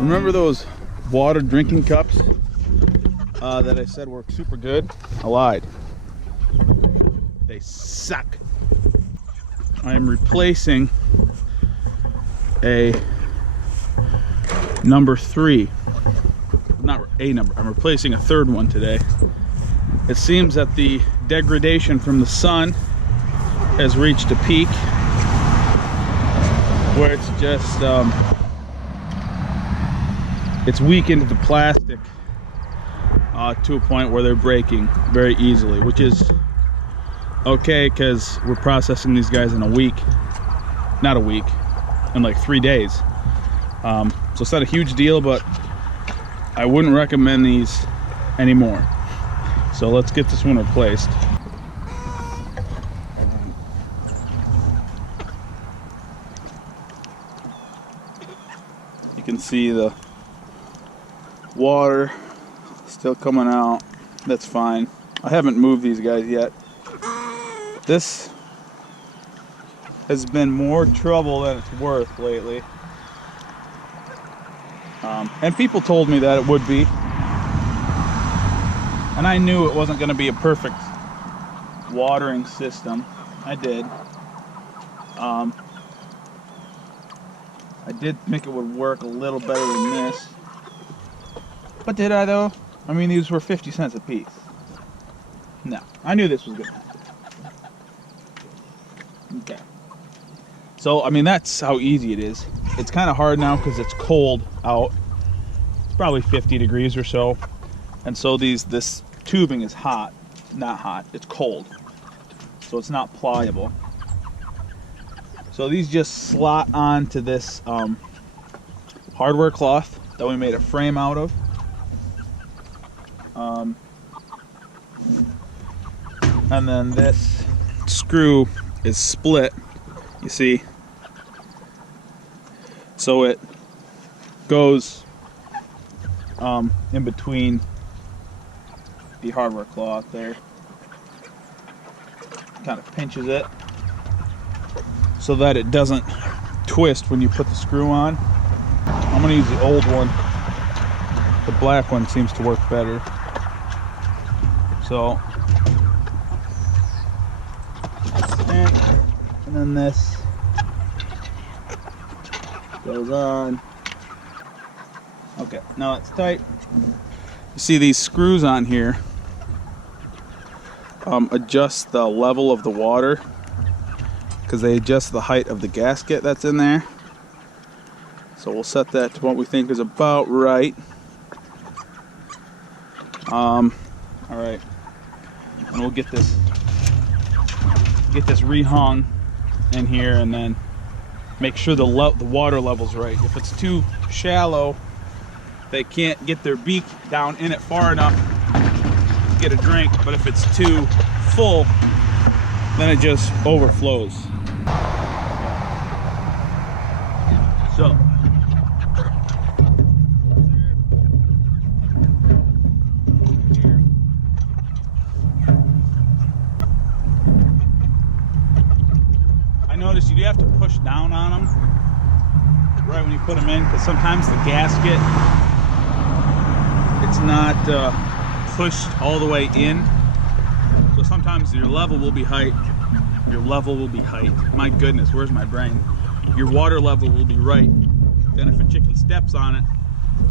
Remember those water drinking cups that I said work super good? I lied. They suck. I am replacing a number 3. Not a number. I'm replacing a third one today. It seems that the degradation from the sun has reached a peak where it's just it's weakened the plastic to a point where they're breaking very easily, which is okay because we're processing these guys in a week. Not a week, in like 3 days. So it's not a huge deal, but I wouldn't recommend these anymore. So let's get this one replaced. You can see the water still coming out. That's fine. I haven't moved these guys yet. This has been more trouble than it's worth lately. And people told me that it would be. And I knew it wasn't going to be a perfect watering system. I did. I did think it would work a little better than this. But did I though? I mean, these were 50 cents a piece. No, I knew this was going to happen. Okay. So, I mean, that's how easy it is. It's kind of hard now because it's cold out. It's probably 50 degrees or so. And so this tubing is hot. Not hot, it's cold. So it's not pliable. So these just slot onto this hardware cloth that we made a frame out of. And then this screw is split, you see, so it goes in between the hardware cloth there. Kind of pinches it so that it doesn't twist when you put the screw on. I'm going to use the old one. The black one seems to work better. So, and then this goes on. Okay, now it's tight. You see these screws on here adjust the level of the water because they adjust the height of the gasket that's in there. So we'll set that to what we think is about right. All right, and we'll get this rehung in here, and then make sure the water level's right. If it's too shallow, they can't get their beak down in it far enough to get a drink. But if it's too full, then it just overflows. So. Notice you do have to push down on them right when you put them in, because sometimes the gasket, it's pushed all the way in. So sometimes your level will be height. My goodness, where's my brain? Your water level will be right. Then if a chicken steps on it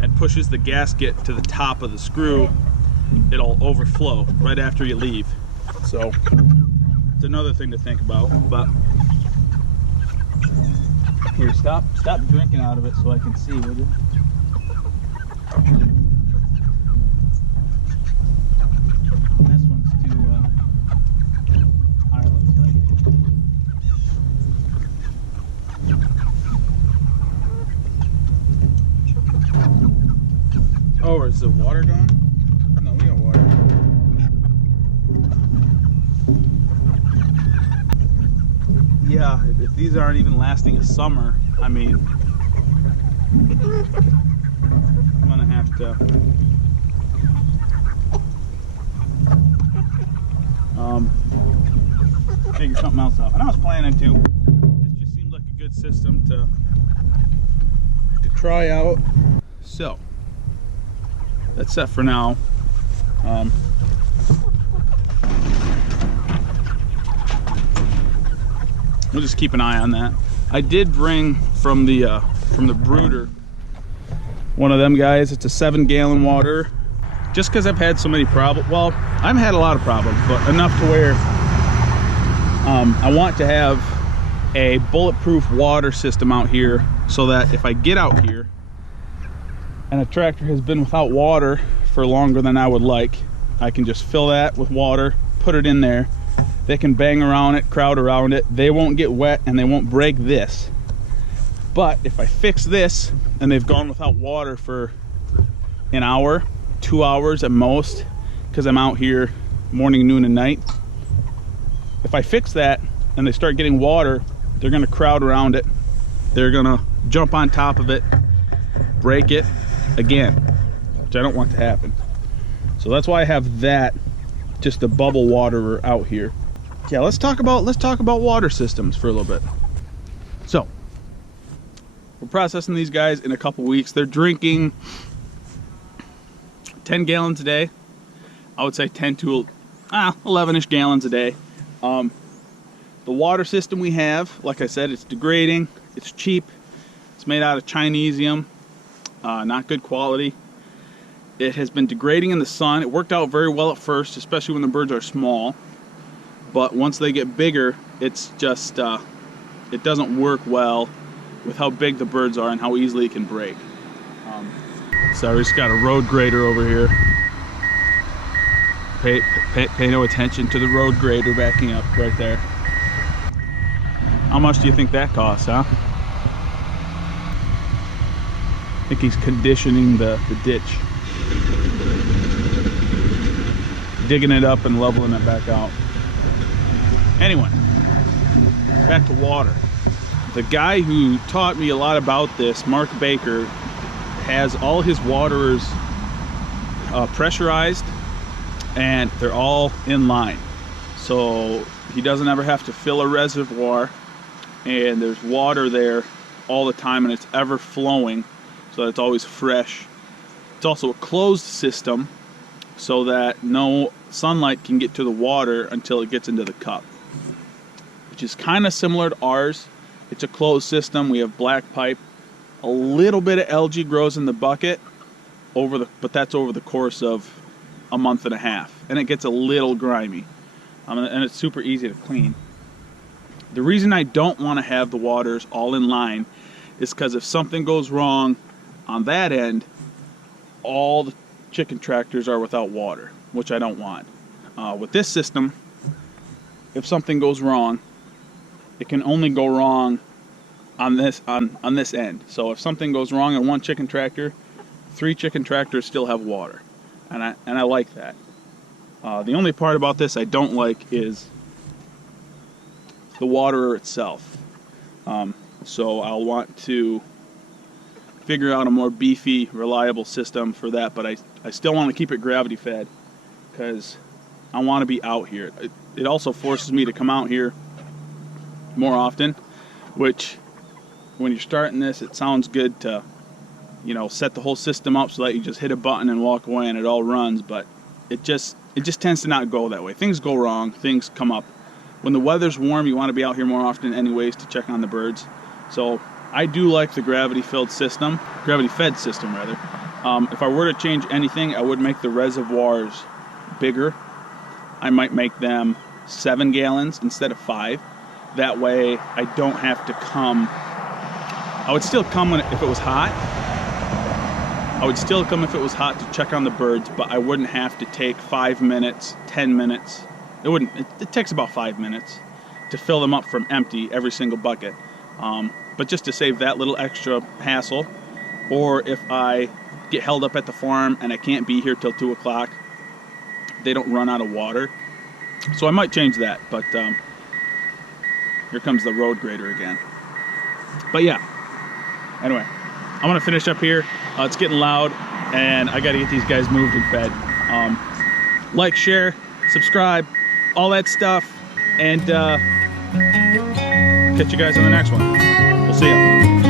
and pushes the gasket to the top of the screw, it'll overflow right after you leave. So it's another thing to think about. But here, stop drinking out of it so I can see, would you? This one's too high, looks like. Oh, is the water gone? No, we got water. Yeah, if these aren't even lasting a summer, I mean, I'm gonna have to figure something else out. And I was planning to. This just seemed like a good system to try out. So that's set for now. We'll just keep an eye on that. I did bring from the brooder one of them guys. It's a 7-gallon water. Just because I've had so many problems. Well, I've had a lot of problems, but enough to where I want to have a bulletproof water system out here, so that if I get out here and a tractor has been without water for longer than I would like, I can just fill that with water, put it in there. They can bang around it, crowd around it. They won't get wet and they won't break this. But if I fix this and they've gone without water for an hour, 2 hours at most, because I'm out here morning, noon, and night, if I fix that and they start getting water, they're gonna crowd around it. They're gonna jump on top of it, break it again, which I don't want to happen. So that's why I have that, just a bubble waterer out here. Yeah, let's talk about water systems for a little bit. So we're processing these guys in a couple weeks. They're drinking 10 gallons a day. I would say 10 to 11-ish gallons a day. The water system we have, like I said, it's degrading. It's cheap. It's made out of Chinesium. Not good quality. It has been degrading in the sun. It worked out very well at first, especially when the birds are small. But once they get bigger, it's just, it doesn't work well with how big the birds are and how easily it can break. So we just got a road grader over here. Pay no attention to the road grader backing up right there. How much do you think that costs, huh? I think he's conditioning the ditch. Digging it up and leveling it back out. Anyway, back to water. The guy who taught me a lot about this, Mark Baker, has all his waterers pressurized, and they're all in line. So he doesn't ever have to fill a reservoir, and there's water there all the time, and it's ever flowing, so that it's always fresh. It's also a closed system, so that no sunlight can get to the water until it gets into the cup, which is kind of similar to ours. It's a closed system. We have black pipe. A little bit of algae grows in the bucket but that's over the course of a month and a half, and it gets a little grimy, and it's super easy to clean. The reason I don't want to have the waters all in line is because if something goes wrong on that end, all the chicken tractors are without water, which I don't want. With this system, if something goes wrong, it can only go wrong on this end. So if something goes wrong on one chicken tractor, 3 chicken tractors still have water, and I like that. The only part about this I don't like is the waterer itself. So I'll want to figure out a more beefy, reliable system for that, but I still want to keep it gravity fed because I want to be out here. It also forces me to come out here more often, which when you're starting this, it sounds good to, set the whole system up so that you just hit a button and walk away and it all runs, but it just tends to not go that way. Things go wrong, things come up. When the weather's warm, you want to be out here more often anyways to check on the birds. So I do like the gravity-fed system rather. If I were to change anything, I would make the reservoirs bigger. I might make them 7 gallons instead of 5. That way I don't have to come. I would still come if it was hot. I would still come if it was hot to check on the birds, but I wouldn't have to take 5 minutes, 10 minutes. It takes about 5 minutes to fill them up from empty every single bucket. But just to save that little extra hassle, or if I get held up at the farm and I can't be here till 2 o'clock, they don't run out of water. So I might change that, but here comes the road grader again. But yeah, anyway, I'm gonna finish up here. It's getting loud and I gotta get these guys moved and fed. Like, share, subscribe, all that stuff, and catch you guys on the next one. We'll see ya.